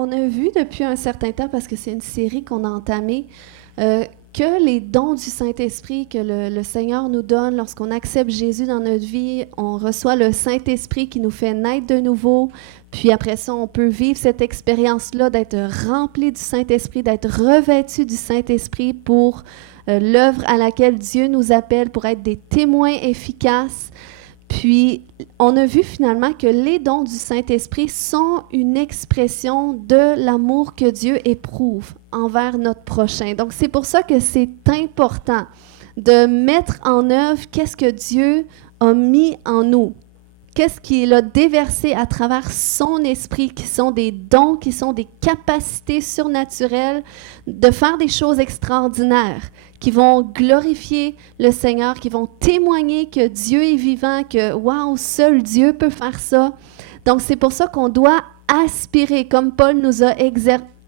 On a vu depuis un certain temps, parce que c'est une série qu'on a entamée, que les dons du Saint-Esprit que le Seigneur nous donne lorsqu'on accepte Jésus dans notre vie, on reçoit le Saint-Esprit qui nous fait naître de nouveau, puis après ça, on peut vivre cette expérience-là d'être rempli du Saint-Esprit, d'être revêtu du Saint-Esprit pour l'œuvre à laquelle Dieu nous appelle, pour être des témoins efficaces. Puis, on a vu finalement que les dons du Saint-Esprit sont une expression de l'amour que Dieu éprouve envers notre prochain. Donc, c'est pour ça que c'est important de mettre en œuvre qu'est-ce que Dieu a mis en nous. Qu'est-ce qu'il a déversé à travers son esprit, qui sont des dons, qui sont des capacités surnaturelles de faire des choses extraordinaires, qui vont glorifier le Seigneur, qui vont témoigner que Dieu est vivant, que waouh, seul Dieu peut faire ça. Donc, c'est pour ça qu'on doit aspirer, comme Paul nous a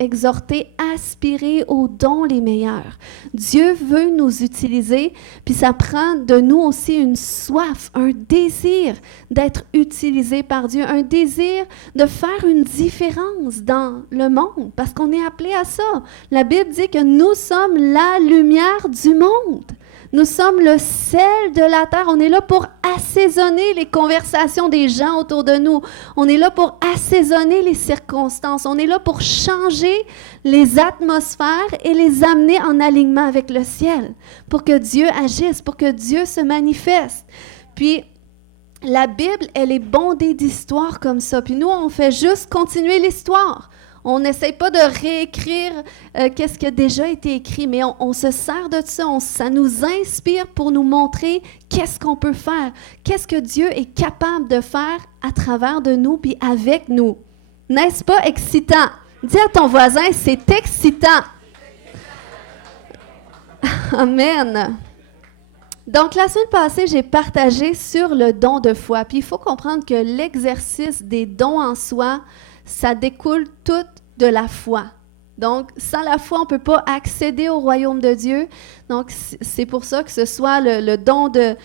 exhorté, aspirer aux dons les meilleurs. Dieu veut nous utiliser, puis ça prend de nous aussi une soif, un désir d'être utilisé par Dieu, un désir de faire une différence dans le monde, parce qu'on est appelé à ça. La Bible dit que nous sommes la lumière du monde. Nous sommes le sel de la terre. On est là pour assaisonner les conversations des gens autour de nous. On est là pour assaisonner les circonstances. On est là pour changer les atmosphères et les amener en alignement avec le ciel, pour que Dieu agisse, pour que Dieu se manifeste. Puis, la Bible, elle est bondée d'histoires comme ça. Puis nous, on fait juste continuer l'histoire. On n'essaye pas de réécrire qu'est-ce qui a déjà été écrit, mais on se sert de ça. Ça nous inspire pour nous montrer qu'est-ce qu'on peut faire, qu'est-ce que Dieu est capable de faire à travers de nous puis avec nous. N'est-ce pas excitant? Dis à ton voisin, c'est excitant. Amen. Donc, la semaine passée, j'ai partagé sur le don de foi. Puis il faut comprendre que l'exercice des dons en soi, ça découle tout de la foi. Donc, sans la foi, on ne peut pas accéder au royaume de Dieu. Donc, c'est pour ça que ce soit le don de...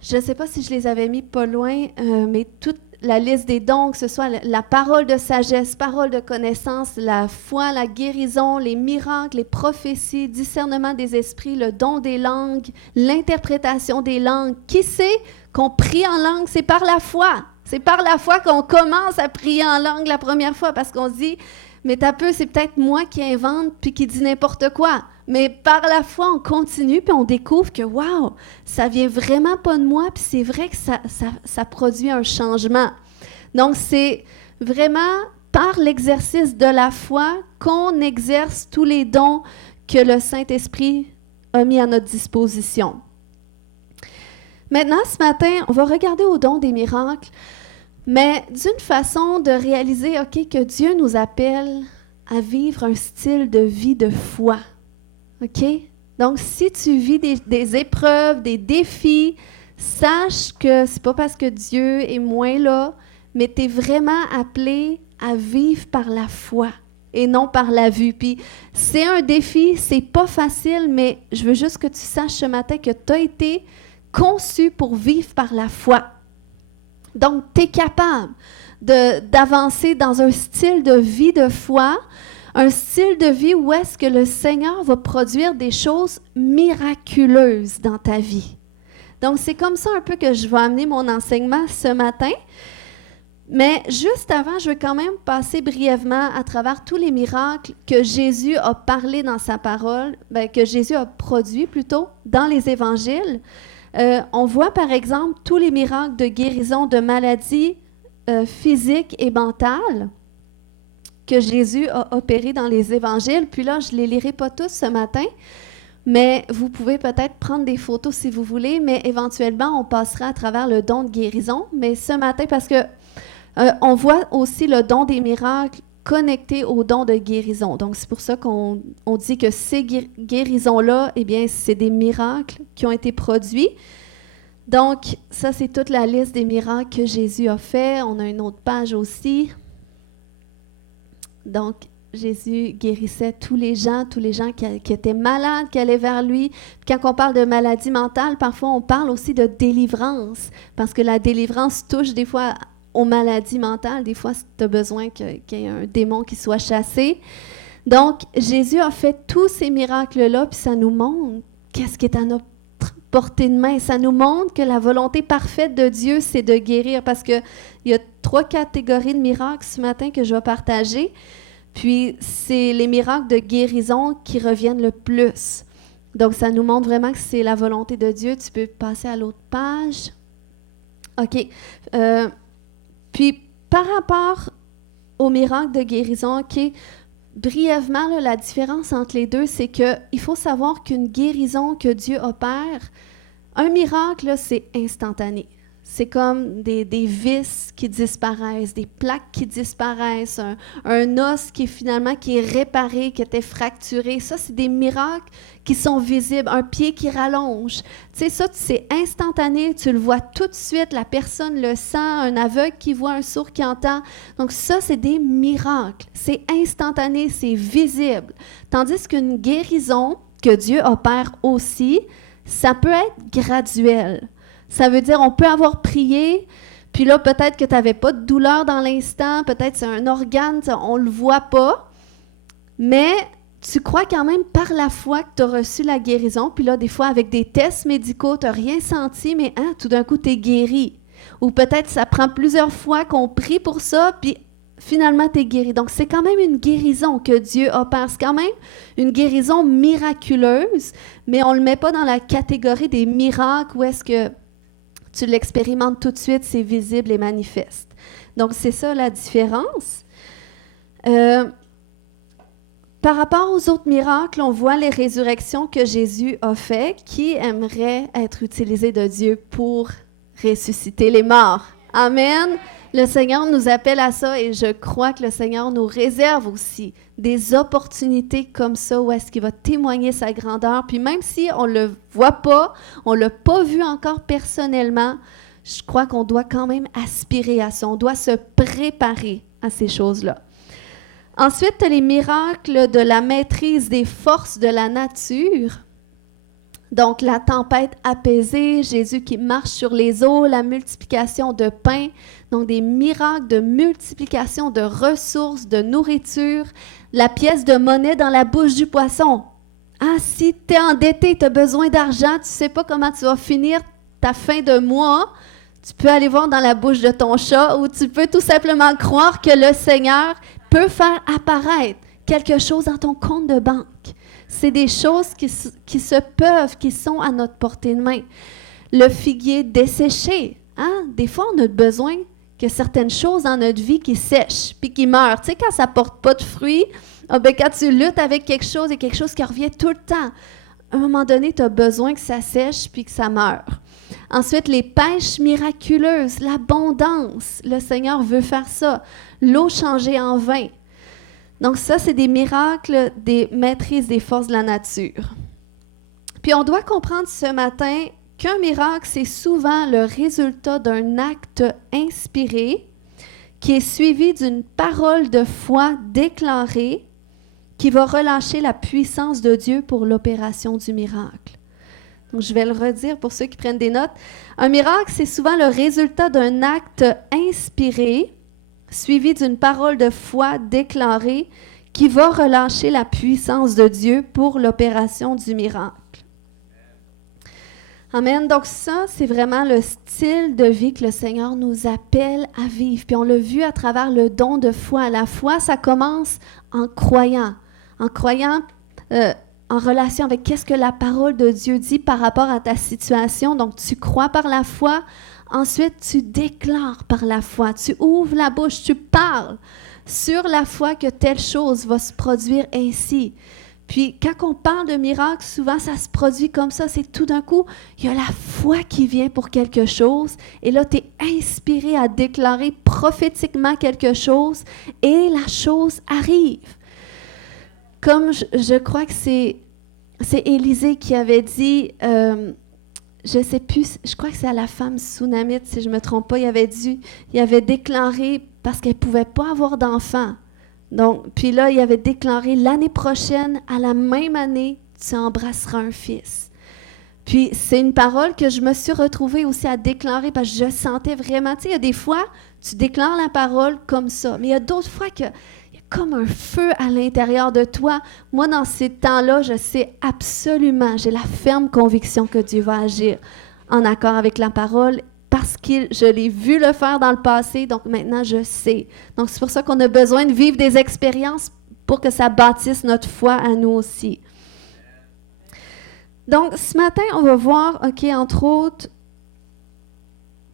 Je ne sais pas si je les avais mis pas loin, mais toute la liste des dons, que ce soit la parole de sagesse, parole de connaissance, la foi, la guérison, les miracles, les prophéties, discernement des esprits, le don des langues, l'interprétation des langues. Qui sait qu'on prie en langue? C'est par la foi. C'est par la foi qu'on commence à prier en langue la première fois, parce qu'on se dit, mais t'as peu, c'est peut-être moi qui invente puis qui dit n'importe quoi. Mais par la foi, on continue puis on découvre que, waouh, ça vient vraiment pas de moi, puis c'est vrai que ça produit un changement. Donc, c'est vraiment par l'exercice de la foi qu'on exerce tous les dons que le Saint-Esprit a mis à notre disposition. Maintenant, ce matin, on va regarder au don des miracles, mais d'une façon de réaliser, OK, que Dieu nous appelle à vivre un style de vie de foi. OK? Donc, si tu vis des épreuves, des défis, sache que c'est pas parce que Dieu est moins là, mais tu es vraiment appelé à vivre par la foi et non par la vue. Puis, c'est un défi, c'est pas facile, mais je veux juste que tu saches ce matin que tu as été conçu pour vivre par la foi. Donc, tu es capable d'avancer dans un style de vie de foi, un style de vie où est-ce que le Seigneur va produire des choses miraculeuses dans ta vie. Donc, c'est comme ça un peu que je vais amener mon enseignement ce matin. Mais juste avant, je vais quand même passer brièvement à travers tous les miracles que Jésus a parlé dans sa parole, que Jésus a produit plutôt dans les évangiles. On voit par exemple tous les miracles de guérison de maladies physiques et mentales que Jésus a opérés dans les évangiles. Puis là, je ne les lirai pas tous ce matin, mais vous pouvez peut-être prendre des photos si vous voulez, mais éventuellement, on passera à travers le don de guérison. Mais ce matin, parce que on voit aussi le don des miracles connecté au don de guérison. Donc, c'est pour ça qu'on dit que ces guérisons-là, eh bien, c'est des miracles qui ont été produits. Donc, ça, c'est toute la liste des miracles que Jésus a fait. On a une autre page aussi. Donc, Jésus guérissait tous les gens qui étaient malades, qui allaient vers lui. Puis quand on parle de maladie mentale, parfois, on parle aussi de délivrance, parce que la délivrance touche des fois aux maladies mentales. Des fois, tu as besoin qu'il y ait un démon qui soit chassé. Donc, Jésus a fait tous ces miracles-là, puis ça nous montre qu'est-ce qui est à notre portée de main. Ça nous montre que la volonté parfaite de Dieu, c'est de guérir, parce qu'il y a 3 catégories de miracles ce matin que je vais partager, puis c'est les miracles de guérison qui reviennent le plus. Donc, ça nous montre vraiment que c'est la volonté de Dieu. Tu peux passer à l'autre page. OK. Puis, par rapport aux miracles de guérison, OK, brièvement, là, la différence entre les deux, c'est qu'il faut savoir qu'une guérison que Dieu opère, un miracle, là, c'est instantané. C'est comme des vis qui disparaissent, des plaques qui disparaissent, un os qui est réparé, qui était fracturé. Ça, c'est des miracles qui sont visibles. Un pied qui rallonge. Tu sais, ça, c'est instantané. Tu le vois tout de suite. La personne le sent. Un aveugle qui voit, un sourd qui entend. Donc ça, c'est des miracles. C'est instantané, c'est visible. Tandis qu'une guérison que Dieu opère aussi, ça peut être graduel. Ça veut dire, on peut avoir prié, puis là, peut-être que tu n'avais pas de douleur dans l'instant, peut-être c'est un organe, on ne le voit pas, mais tu crois quand même par la foi que tu as reçu la guérison, puis là, des fois, avec des tests médicaux, tu n'as rien senti, mais tout d'un coup, tu es guéri. Ou peut-être ça prend plusieurs fois qu'on prie pour ça, puis finalement, tu es guéri. Donc, c'est quand même une guérison que Dieu opère. C'est quand même une guérison miraculeuse, mais on ne le met pas dans la catégorie des miracles où est-ce que tu l'expérimentes tout de suite, c'est visible et manifeste. Donc, c'est ça la différence. Par rapport aux autres miracles, on voit les résurrections que Jésus a faites qui aimeraient être utilisées de Dieu pour ressusciter les morts. Amen. Le Seigneur nous appelle à ça et je crois que le Seigneur nous réserve aussi des opportunités comme ça où est-ce qu'il va témoigner sa grandeur. Puis même si on ne le voit pas, on ne l'a pas vu encore personnellement, je crois qu'on doit quand même aspirer à ça. On doit se préparer à ces choses-là. Ensuite, tu as les miracles de la maîtrise des forces de la nature. Donc, la tempête apaisée, Jésus qui marche sur les eaux, la multiplication de pain, donc des miracles de multiplication de ressources, de nourriture, la pièce de monnaie dans la bouche du poisson. Si tu es endetté, tu as besoin d'argent, tu ne sais pas comment tu vas finir ta fin de mois, tu peux aller voir dans la bouche de ton chat ou tu peux tout simplement croire que le Seigneur peut faire apparaître quelque chose dans ton compte de banque. C'est des choses qui se peuvent, qui sont à notre portée de main. Le figuier desséché. Des fois, on a besoin que certaines choses dans notre vie qui sèchent puis qui meurent. Tu sais, quand ça ne porte pas de fruits, quand tu luttes avec quelque chose et quelque chose qui revient tout le temps, à un moment donné, tu as besoin que ça sèche puis que ça meure. Ensuite, les pêches miraculeuses, l'abondance. Le Seigneur veut faire ça. L'eau changée en vin. Donc ça, c'est des miracles des maîtrises des forces de la nature. Puis on doit comprendre ce matin qu'un miracle, c'est souvent le résultat d'un acte inspiré qui est suivi d'une parole de foi déclarée qui va relâcher la puissance de Dieu pour l'opération du miracle. Donc je vais le redire pour ceux qui prennent des notes. Un miracle, c'est souvent le résultat d'un acte inspiré suivi d'une parole de foi déclarée qui va relâcher la puissance de Dieu pour l'opération du miracle. Amen. Donc ça, c'est vraiment le style de vie que le Seigneur nous appelle à vivre. Puis on l'a vu à travers le don de foi. La foi, ça commence en croyant en relation avec qu'est-ce que la parole de Dieu dit par rapport à ta situation. Donc tu crois par la foi. Ensuite, tu déclares par la foi, tu ouvres la bouche, tu parles sur la foi que telle chose va se produire ainsi. Puis, quand on parle de miracle, souvent, ça se produit comme ça. C'est tout d'un coup, il y a la foi qui vient pour quelque chose. Et là, tu es inspiré à déclarer prophétiquement quelque chose et la chose arrive. Comme je crois que c'est Élisée qui avait dit... je ne sais plus, je crois que c'est à la femme Sunamite, si je ne me trompe pas, il avait déclaré, parce qu'elle ne pouvait pas avoir d'enfant. Donc, puis là, il avait déclaré, l'année prochaine, à la même année, tu embrasseras un fils. Puis, c'est une parole que je me suis retrouvée aussi à déclarer parce que je sentais vraiment, tu sais, il y a des fois, tu déclares la parole comme ça, mais il y a d'autres fois que il y a comme un feu à l'intérieur de toi. Moi, dans ces temps-là, je sais absolument, j'ai la ferme conviction que Dieu va agir en accord avec la parole parce que je l'ai vu le faire dans le passé, donc maintenant, je sais. Donc, c'est pour ça qu'on a besoin de vivre des expériences pour que ça bâtisse notre foi à nous aussi. Donc, ce matin, on va voir, OK, entre autres,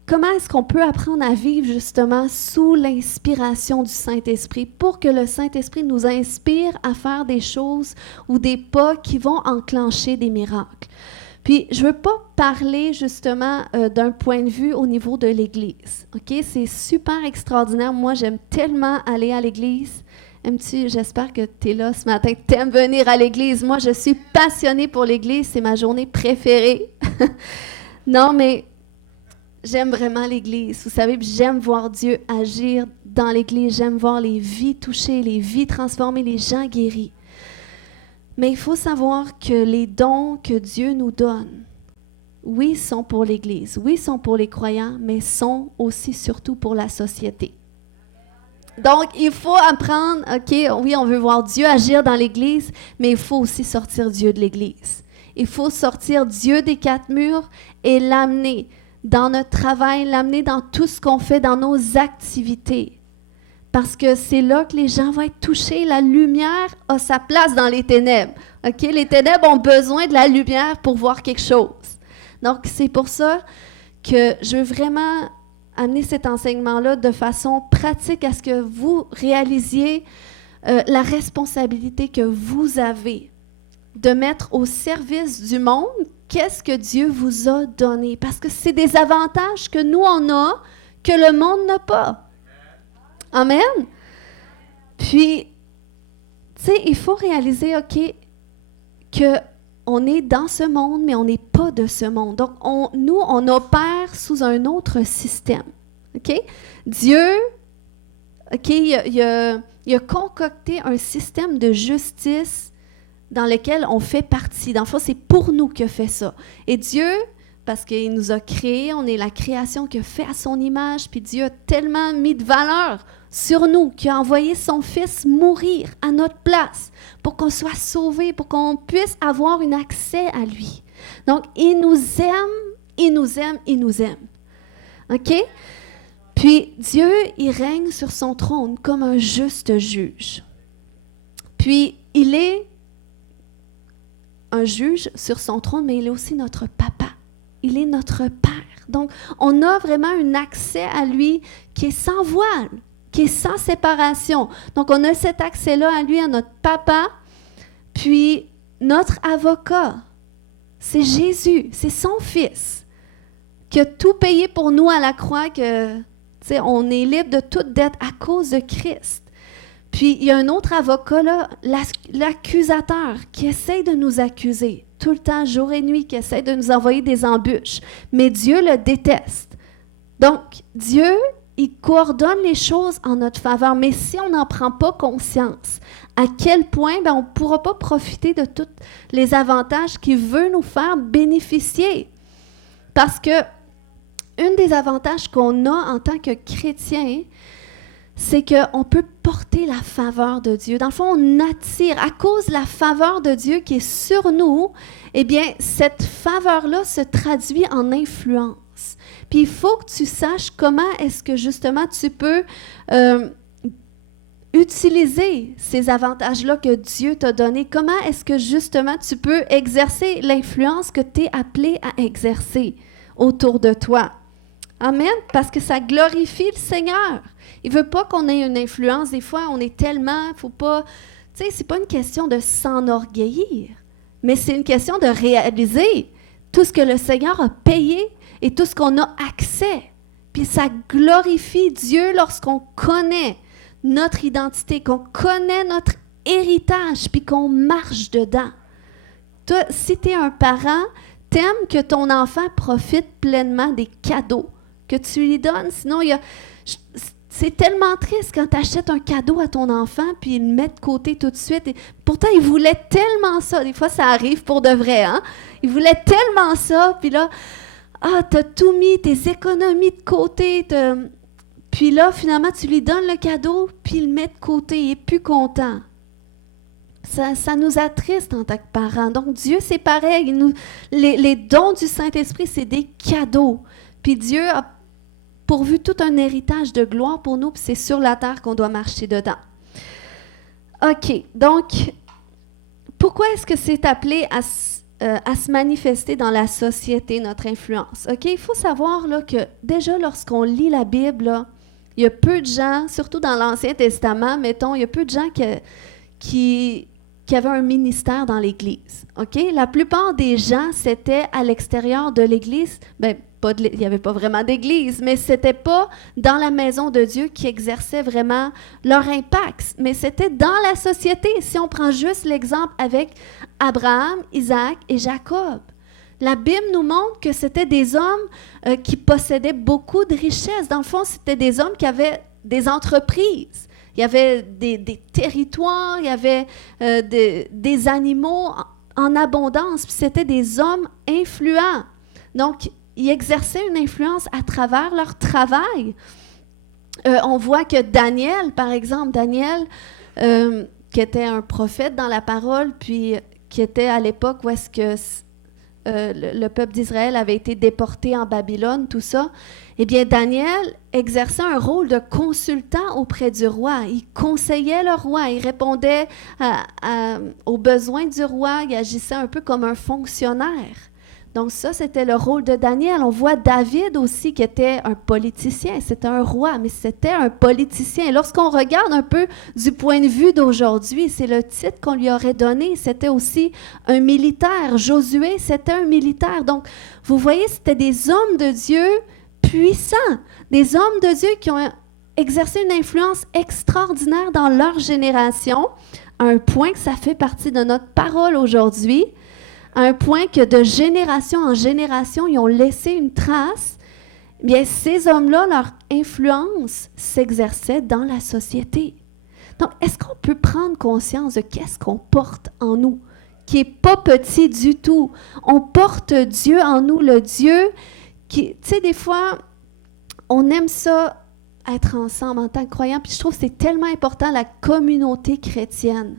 comment est-ce qu'on peut apprendre à vivre justement sous l'inspiration du Saint-Esprit pour que le Saint-Esprit nous inspire à faire des choses ou des pas qui vont enclencher des miracles. Puis, je ne veux pas parler justement d'un point de vue au niveau de l'Église. OK? C'est super extraordinaire. Moi, j'aime tellement aller à l'Église. Aimes-tu, j'espère que tu es là ce matin, que tu aimes venir à l'Église. Moi, je suis passionnée pour l'Église. C'est ma journée préférée. Non, mais j'aime vraiment l'Église. Vous savez, j'aime voir Dieu agir dans l'Église. J'aime voir les vies touchées, les vies transformées, les gens guéris. Mais il faut savoir que les dons que Dieu nous donne, oui, sont pour l'Église, oui, sont pour les croyants, mais sont aussi surtout pour la société. Donc, il faut apprendre, OK, oui, on veut voir Dieu agir dans l'Église, mais il faut aussi sortir Dieu de l'Église. Il faut sortir Dieu des quatre murs et l'amener dans notre travail, l'amener dans tout ce qu'on fait, dans nos activités. Parce que c'est là que les gens vont être touchés. La lumière a sa place dans les ténèbres. OK? Les ténèbres ont besoin de la lumière pour voir quelque chose. Donc, c'est pour ça que je veux vraiment amener cet enseignement-là de façon pratique à ce que vous réalisiez la responsabilité que vous avez de mettre au service du monde qu'est-ce que Dieu vous a donné. Parce que c'est des avantages que nous, on a, que le monde n'a pas. Amen. Puis, tu sais, il faut réaliser, OK, qu'on est dans ce monde, mais on n'est pas de ce monde. Donc, nous, on opère sous un autre système. OK? Dieu, OK, il a concocté un système de justice dans lequel on fait partie. Dans le fond, c'est pour nous qu'il a fait ça. Et Dieu, parce qu'il nous a créés, on est la création qu'il a fait à son image, puis Dieu a tellement mis de valeur sur nous qu'il a envoyé son Fils mourir à notre place pour qu'on soit sauvés, pour qu'on puisse avoir un accès à lui. Donc, il nous aime, il nous aime, il nous aime. OK? Puis, Dieu, il règne sur son trône comme un juste juge. Puis, il est un juge sur son trône, mais il est aussi notre papa. Il est notre Père. Donc, on a vraiment un accès à lui qui est sans voile, qui est sans séparation. Donc, on a cet accès-là à lui, à notre papa, puis notre avocat. C'est Jésus, c'est son Fils, qui a tout payé pour nous à la croix, que, tu sais, on est libre de toute dette à cause de Christ. Puis, il y a un autre avocat, là, l'accusateur, qui essaie de nous accuser tout le temps, jour et nuit, qui essaie de nous envoyer des embûches. Mais Dieu le déteste. Donc, Dieu, il coordonne les choses en notre faveur. Mais si on n'en prend pas conscience, à quel point on ne pourra pas profiter de tous les avantages qu'il veut nous faire bénéficier. Parce que un des avantages qu'on a en tant que chrétien, c'est qu'on peut porter la faveur de Dieu. Dans le fond, on attire, à cause de la faveur de Dieu qui est sur nous, eh bien, cette faveur-là se traduit en influence. Puis, il faut que tu saches comment est-ce que, justement, tu peux utiliser ces avantages-là que Dieu t'a donnés. Comment est-ce que, justement, tu peux exercer l'influence que tu es appelé à exercer autour de toi. Amen, parce que ça glorifie le Seigneur. Il ne veut pas qu'on ait une influence. Des fois, on est tellement, faut pas, tu sais, c'est pas une question de s'enorgueillir, mais c'est une question de réaliser tout ce que le Seigneur a payé et tout ce qu'on a accès. Puis ça glorifie Dieu lorsqu'on connaît notre identité, qu'on connaît notre héritage, puis qu'on marche dedans. Toi, si tu es un parent, t'aimes que ton enfant profite pleinement des cadeaux que tu lui donnes. Sinon, C'est tellement triste quand tu achètes un cadeau à ton enfant puis il le met de côté tout de suite. Et pourtant, il voulait tellement ça. Des fois, ça arrive pour de vrai, hein? Il voulait tellement ça, puis là, t'as tout mis, tes économies de côté. Puis là, finalement, tu lui donnes le cadeau, puis il le met de côté. Il n'est plus content. Ça nous attriste en tant que parents. Donc, Dieu, c'est pareil. Les dons du Saint-Esprit, c'est des cadeaux. Puis Dieu a pourvu tout un héritage de gloire pour nous, puis c'est sur la terre qu'on doit marcher dedans. OK, donc, pourquoi est-ce que c'est appelé à se manifester dans la société, notre influence? OK, il faut savoir là, que déjà, lorsqu'on lit la Bible, là, il y a peu de gens, surtout dans l'Ancien Testament, mettons, il y a peu de gens qui avaient un ministère dans l'Église. OK? La plupart des gens, c'était à l'extérieur de l'Église. Bien, il n'y avait pas vraiment d'Église, mais ce n'était pas dans la maison de Dieu qui exerçaient vraiment leur impact, mais c'était dans la société. Si on prend juste l'exemple avec Abraham, Isaac et Jacob, la Bible nous montre que c'était des hommes qui possédaient beaucoup de richesses. Dans le fond, c'était des hommes qui avaient des entreprises. Il y avait des territoires, il y avait des animaux en abondance. Puis c'était des hommes influents. Donc, ils exerçaient une influence à travers leur travail. On voit que Daniel, par exemple, qui était un prophète dans la parole, puis qui était à l'époque où est-ce que le peuple d'Israël avait été déporté en Babylone, tout ça, eh bien, Daniel exerçait un rôle de consultant auprès du roi. Il conseillait le roi, il répondait aux besoins du roi, il agissait un peu comme un fonctionnaire. Donc ça, c'était le rôle de Daniel. On voit David aussi, qui était un politicien. C'était un roi, mais c'était un politicien. Lorsqu'on regarde un peu du point de vue d'aujourd'hui, c'est le titre qu'on lui aurait donné. C'était aussi un militaire. Josué, c'était un militaire. Donc, vous voyez, c'était des hommes de Dieu puissants. Des hommes de Dieu qui ont exercé une influence extraordinaire dans leur génération, à un point que ça fait partie de notre parole aujourd'hui, à un point que de génération en génération, ils ont laissé une trace. Bien, ces hommes-là, leur influence s'exerçait dans la société. Donc, est-ce qu'on peut prendre conscience de qu'est-ce qu'on porte en nous, qui n'est pas petit du tout? On porte Dieu en nous, le Dieu qui, tu sais, des fois, on aime ça, être ensemble en tant que croyants, puis je trouve que c'est tellement important, la communauté chrétienne.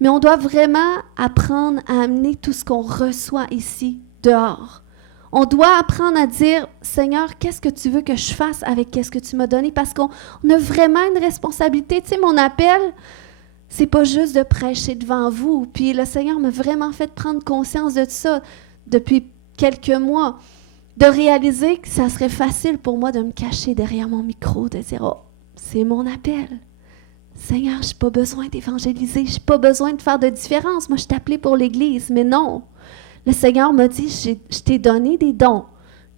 Mais on doit vraiment apprendre à amener tout ce qu'on reçoit ici, dehors. On doit apprendre à dire, Seigneur, qu'est-ce que tu veux que je fasse avec qu'est-ce que tu m'as donné? Parce qu'on a vraiment une responsabilité. Tu sais, mon appel, c'est pas juste de prêcher devant vous. Puis le Seigneur m'a vraiment fait prendre conscience de ça depuis quelques mois, de réaliser que ça serait facile pour moi de me cacher derrière mon micro, de dire, oh, c'est mon appel. Seigneur, je n'ai pas besoin d'évangéliser, je n'ai pas besoin de faire de différence. Moi, je suis appelée pour l'Église, mais non. Le Seigneur m'a dit, je t'ai donné des dons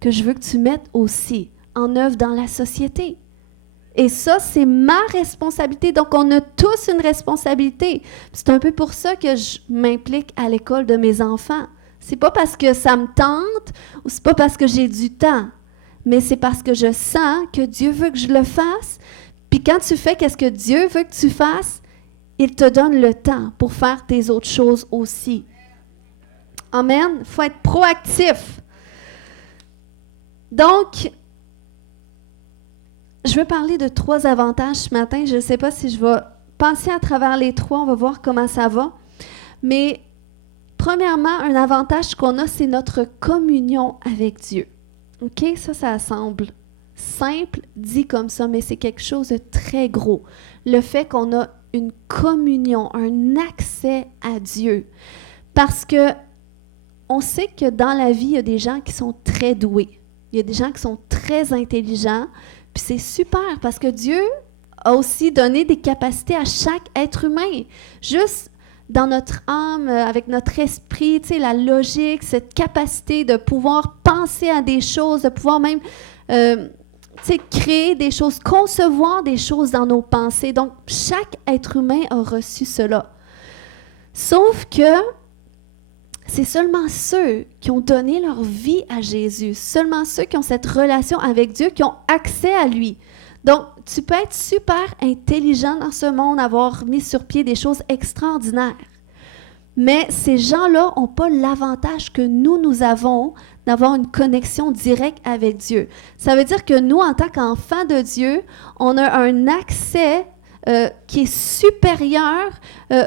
que je veux que tu mettes aussi en œuvre dans la société. Et ça, c'est ma responsabilité. Donc, on a tous une responsabilité. C'est un peu pour ça que je m'implique à l'école de mes enfants. C'est pas parce que ça me tente ou c'est pas parce que j'ai du temps, mais c'est parce que je sens que Dieu veut que je le fasse. Puis quand tu fais qu'est-ce que Dieu veut que tu fasses, il te donne le temps pour faire tes autres choses aussi. Amen. Il faut être proactif. Donc, je veux parler de 3 avantages ce matin. Je ne sais pas si je vais passer à travers les 3. On va voir comment ça va. Mais premièrement, un avantage qu'on a, c'est notre communion avec Dieu. OK? Ça semble simple, dit comme ça, mais c'est quelque chose de très gros. Le fait qu'on a une communion, un accès à Dieu. Parce que on sait que dans la vie, il y a des gens qui sont très doués. Il y a des gens qui sont très intelligents. Puis c'est super parce que Dieu a aussi donné des capacités à chaque être humain. Juste dans notre âme, avec notre esprit, tu sais, la logique, cette capacité de pouvoir penser à des choses, de pouvoir même créer des choses, concevoir des choses dans nos pensées. Donc, chaque être humain a reçu cela. Sauf que c'est seulement ceux qui ont donné leur vie à Jésus, seulement ceux qui ont cette relation avec Dieu, qui ont accès à lui. Donc, tu peux être super intelligent dans ce monde, avoir mis sur pied des choses extraordinaires. Mais ces gens-là n'ont pas l'avantage que nous avons d'avoir une connexion directe avec Dieu. Ça veut dire que nous, en tant qu'enfants de Dieu, on a un accès qui est supérieur,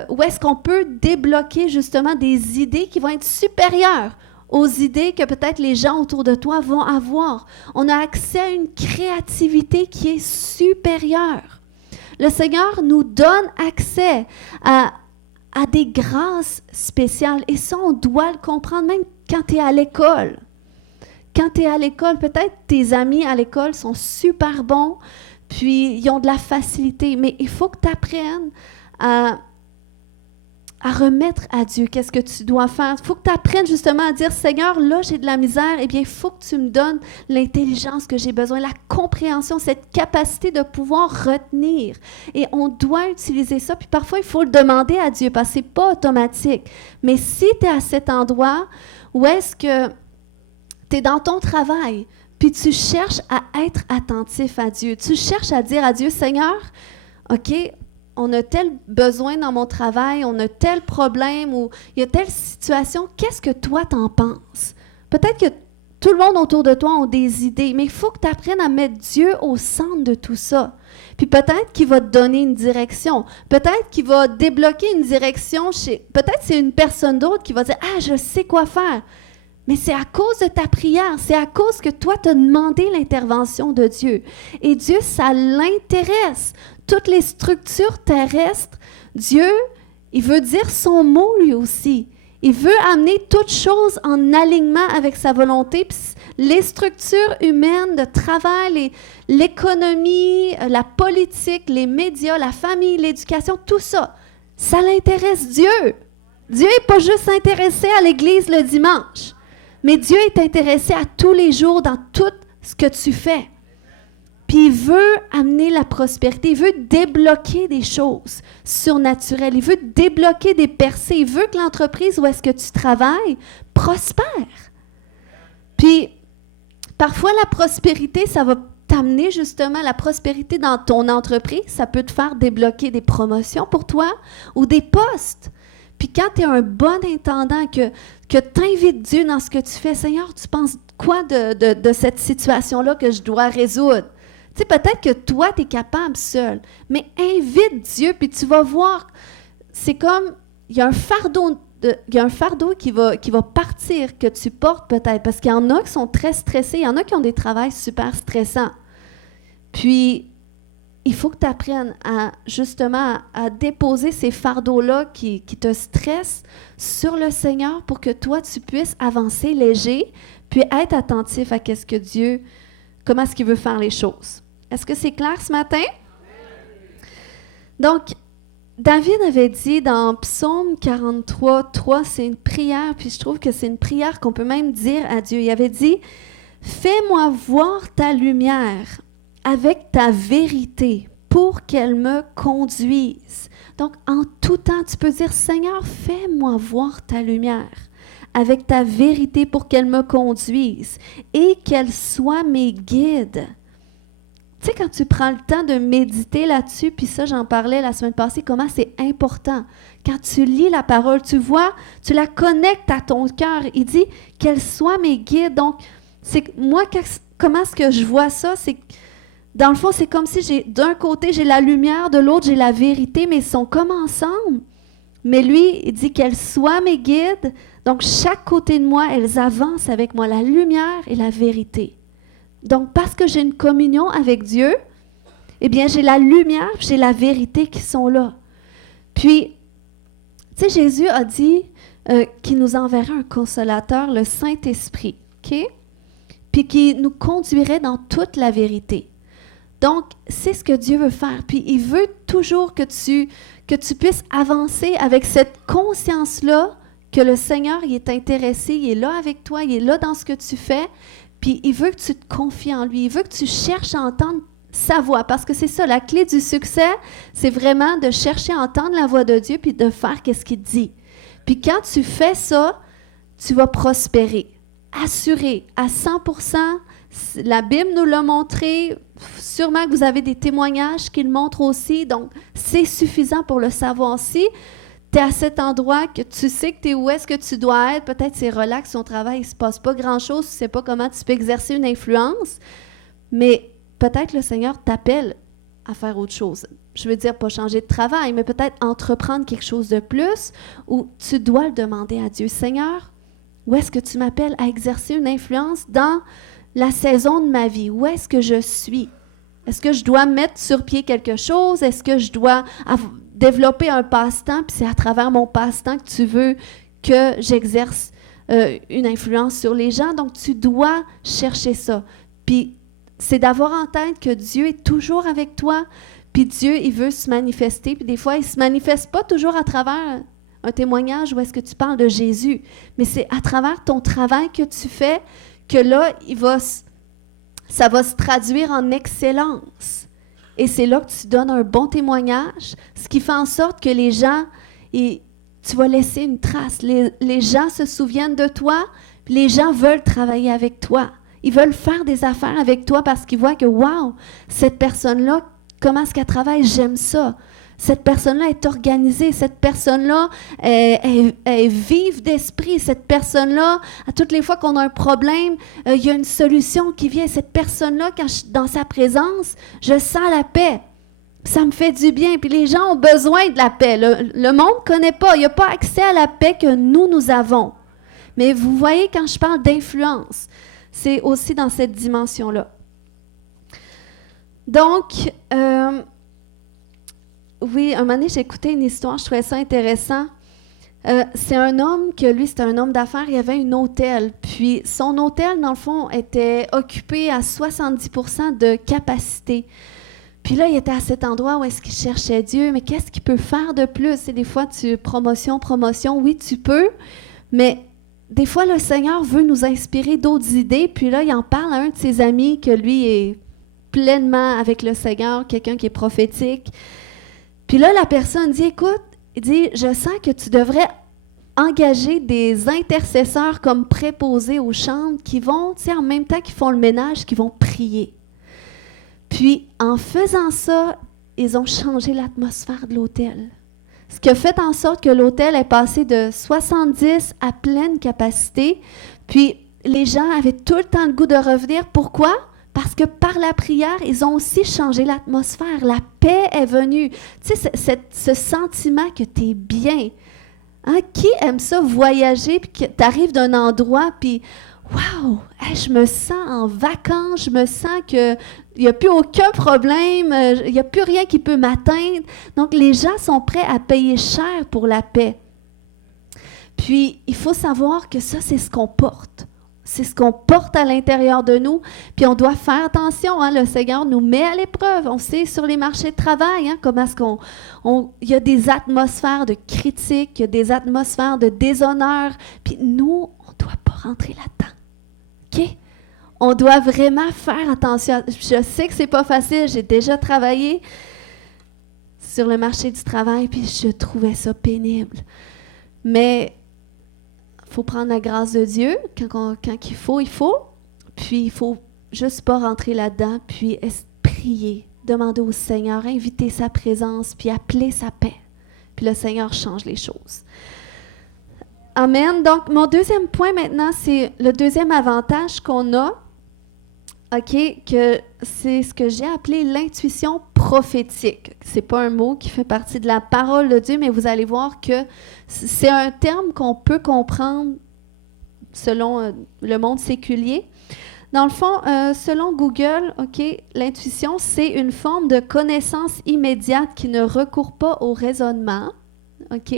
où est-ce qu'on peut débloquer justement des idées qui vont être supérieures aux idées que peut-être les gens autour de toi vont avoir. On a accès à une créativité qui est supérieure. Le Seigneur nous donne accès à des grâces spéciales. Et ça, on doit le comprendre même quand tu es à l'école. Quand tu es à l'école, peut-être tes amis à l'école sont super bons, puis ils ont de la facilité, mais il faut que tu apprennes à remettre à Dieu qu'est-ce que tu dois faire. Il faut que tu apprennes justement à dire, Seigneur, là, j'ai de la misère, eh bien, il faut que tu me donnes l'intelligence que j'ai besoin, la compréhension, cette capacité de pouvoir retenir. Et on doit utiliser ça, puis parfois, il faut le demander à Dieu, parce que ce n'est pas automatique. Mais si tu es à cet endroit où est-ce que tu es dans ton travail, puis tu cherches à être attentif à Dieu, tu cherches à dire à Dieu, Seigneur, OK, on a tel besoin dans mon travail, on a tel problème ou il y a telle situation, qu'est-ce que toi t'en penses? Peut-être que tout le monde autour de toi a des idées, mais il faut que tu apprennes à mettre Dieu au centre de tout ça. Puis peut-être qu'il va te donner une direction, peut-être qu'il va débloquer une direction peut-être c'est une personne d'autre qui va dire « Ah, je sais quoi faire ». Mais c'est à cause de ta prière, c'est à cause que toi, tu as demandé l'intervention de Dieu. Et Dieu, ça l'intéresse. Toutes les structures terrestres, Dieu, il veut dire son mot lui aussi. Il veut amener toutes choses en alignement avec sa volonté. Puis les structures humaines de travail, l'économie, la politique, les médias, la famille, l'éducation, tout ça, ça l'intéresse Dieu. Dieu n'est pas juste intéressé à l'église le dimanche. Mais Dieu est intéressé à tous les jours dans tout ce que tu fais. Puis il veut amener la prospérité, il veut débloquer des choses surnaturelles, il veut débloquer des percées, il veut que l'entreprise où est-ce que tu travailles prospère. Puis parfois la prospérité, ça va t'amener justement la prospérité dans ton entreprise, ça peut te faire débloquer des promotions pour toi ou des postes. Puis quand tu es un bon intendant, que tu invites Dieu dans ce que tu fais, Seigneur, tu penses quoi de cette situation-là que je dois résoudre? Tu sais, peut-être que toi, tu es capable seul, mais invite Dieu, puis tu vas voir, c'est comme, il y a un fardeau qui va partir, que tu portes peut-être, parce qu'il y en a qui sont très stressés, il y en a qui ont des travails super stressants. Puis, il faut que tu apprennes à déposer ces fardeaux-là qui te stressent sur le Seigneur pour que toi, tu puisses avancer léger, puis être attentif à qu'est-ce que Dieu, comment est-ce qu'il veut faire les choses. Est-ce que c'est clair ce matin? Donc, David avait dit dans Psaume 43, 3, c'est une prière, puis je trouve que c'est une prière qu'on peut même dire à Dieu. Il avait dit, « Fais-moi voir ta lumière avec ta vérité pour qu'elle me conduise. » Donc, en tout temps, tu peux dire, « Seigneur, fais-moi voir ta lumière avec ta vérité pour qu'elle me conduise et qu'elle soit mes guides. » Tu sais, quand tu prends le temps de méditer là-dessus, puis ça, j'en parlais la semaine passée, comment c'est important. Quand tu lis la parole, tu vois, tu la connectes à ton cœur. Il dit qu'elle soit mes guides. Donc, moi, comment est-ce que je vois ça? C'est dans le fond, c'est comme si d'un côté, j'ai la lumière, de l'autre, j'ai la vérité, mais ils sont comme ensemble. Mais lui, il dit qu'elles soient mes guides. Donc, chaque côté de moi, elles avancent avec moi, la lumière et la vérité. Donc, parce que j'ai une communion avec Dieu, eh bien, j'ai la lumière, j'ai la vérité qui sont là. Puis, tu sais, Jésus a dit qu'il nous enverrait un consolateur, le Saint-Esprit, OK? Puis qui nous conduirait dans toute la vérité. Donc, c'est ce que Dieu veut faire. Puis, il veut toujours que tu puisses avancer avec cette conscience-là que le Seigneur, il est intéressé, il est là avec toi, il est là dans ce que tu fais. Puis, il veut que tu te confies en lui. Il veut que tu cherches à entendre sa voix. Parce que c'est ça, la clé du succès, c'est vraiment de chercher à entendre la voix de Dieu puis de faire qu'est-ce qu'il dit. Puis, quand tu fais ça, tu vas prospérer. Assuré, à 100%. La Bible nous l'a montré. sûrement que vous avez des témoignages qui le montrent aussi, donc c'est suffisant pour le savoir. Si tu es à cet endroit, que tu sais que tu es où est-ce que tu dois être, peut-être c'est relax, ton travail, il ne se passe pas grand-chose, tu ne sais pas comment tu peux exercer une influence, mais peut-être le Seigneur t'appelle à faire autre chose. Je veux dire, pas changer de travail, mais peut-être entreprendre quelque chose de plus, où tu dois le demander à Dieu. Seigneur, où est-ce que tu m'appelles à exercer une influence dans la saison de ma vie? Où est-ce que je suis? Est-ce que je dois mettre sur pied quelque chose? Est-ce que je dois développer un passe-temps? Puis c'est à travers mon passe-temps que tu veux que j'exerce une influence sur les gens. Donc, tu dois chercher ça. Puis, c'est d'avoir en tête que Dieu est toujours avec toi. Puis Dieu, il veut se manifester. Puis des fois, il ne se manifeste pas toujours à travers un témoignage où est-ce que tu parles de Jésus. Mais c'est à travers ton travail que tu fais que là, ça va se traduire en excellence. Et c'est là que tu donnes un bon témoignage, ce qui fait en sorte que les gens, tu vas laisser une trace. Les gens se souviennent de toi, puis les gens veulent travailler avec toi. Ils veulent faire des affaires avec toi parce qu'ils voient que, wow, cette personne-là, comment est-ce qu'elle travaille? J'aime ça. Cette personne-là est organisée. Cette personne-là est vive d'esprit. Cette personne-là, à toutes les fois qu'on a un problème, il y a une solution qui vient. Cette personne-là, quand je suis dans sa présence, je sens la paix. Ça me fait du bien. Puis les gens ont besoin de la paix. Le monde ne connaît pas. Il n'y a pas accès à la paix que nous avons. Mais vous voyez, quand je parle d'influence, c'est aussi dans cette dimension-là. Donc, oui, un moment donné, j'ai écouté une histoire, je trouvais ça intéressant. C'est un homme que, lui, c'était un homme d'affaires, il avait un hôtel. Puis, son hôtel, dans le fond, était occupé à 70% de capacité. Puis là, il était à cet endroit où est-ce qu'il cherchait Dieu. Mais qu'est-ce qu'il peut faire de plus? Et des fois, promotion, oui, tu peux, mais des fois, le Seigneur veut nous inspirer d'autres idées, puis là, il en parle à un de ses amis que lui est pleinement avec le Seigneur, quelqu'un qui est prophétique. Puis là, la personne dit, écoute, il dit, je sens que tu devrais engager des intercesseurs comme préposés aux chambres qui vont, tu sais, en même temps qu'ils font le ménage, qui vont prier. Puis, en faisant ça, ils ont changé l'atmosphère de l'hôtel. Ce qui a fait en sorte que l'hôtel est passé de 70 à pleine capacité. Puis, les gens avaient tout le temps le goût de revenir. Pourquoi? Parce que par la prière, ils ont aussi changé l'atmosphère. La paix est venue. Tu sais, ce sentiment que tu es bien. Hein? Qui aime ça, voyager, puis que tu arrives d'un endroit, puis wow, hey, je me sens en vacances, je me sens qu'il n'y a plus aucun problème, il n'y a plus rien qui peut m'atteindre. Donc, les gens sont prêts à payer cher pour la paix. Puis, il faut savoir que ça, c'est ce qu'on porte. C'est ce qu'on porte à l'intérieur de nous. Puis, on doit faire attention. Hein, le Seigneur nous met à l'épreuve. On sait sur les marchés de travail, hein, comment est-ce il y a des atmosphères de critique, il y a des atmosphères de déshonneur. Puis, nous, on ne doit pas rentrer là-dedans. OK? On doit vraiment faire attention. Je sais que c'est pas facile. J'ai déjà travaillé sur le marché du travail, puis je trouvais ça pénible. Mais il faut prendre la grâce de Dieu. Quand il faut. Puis il faut juste pas rentrer là-dedans, puis prier, demander au Seigneur, inviter sa présence, puis appeler sa paix. Puis le Seigneur change les choses. Amen. Donc, mon deuxième point maintenant, c'est le deuxième avantage qu'on a, OK, que c'est ce que j'ai appelé l'intuition prophétique. C'est pas un mot qui fait partie de la parole de Dieu, mais vous allez voir que c'est un terme qu'on peut comprendre selon le monde séculier. Dans le fond, selon Google, OK, l'intuition, c'est une forme de connaissance immédiate qui ne recourt pas au raisonnement, OK,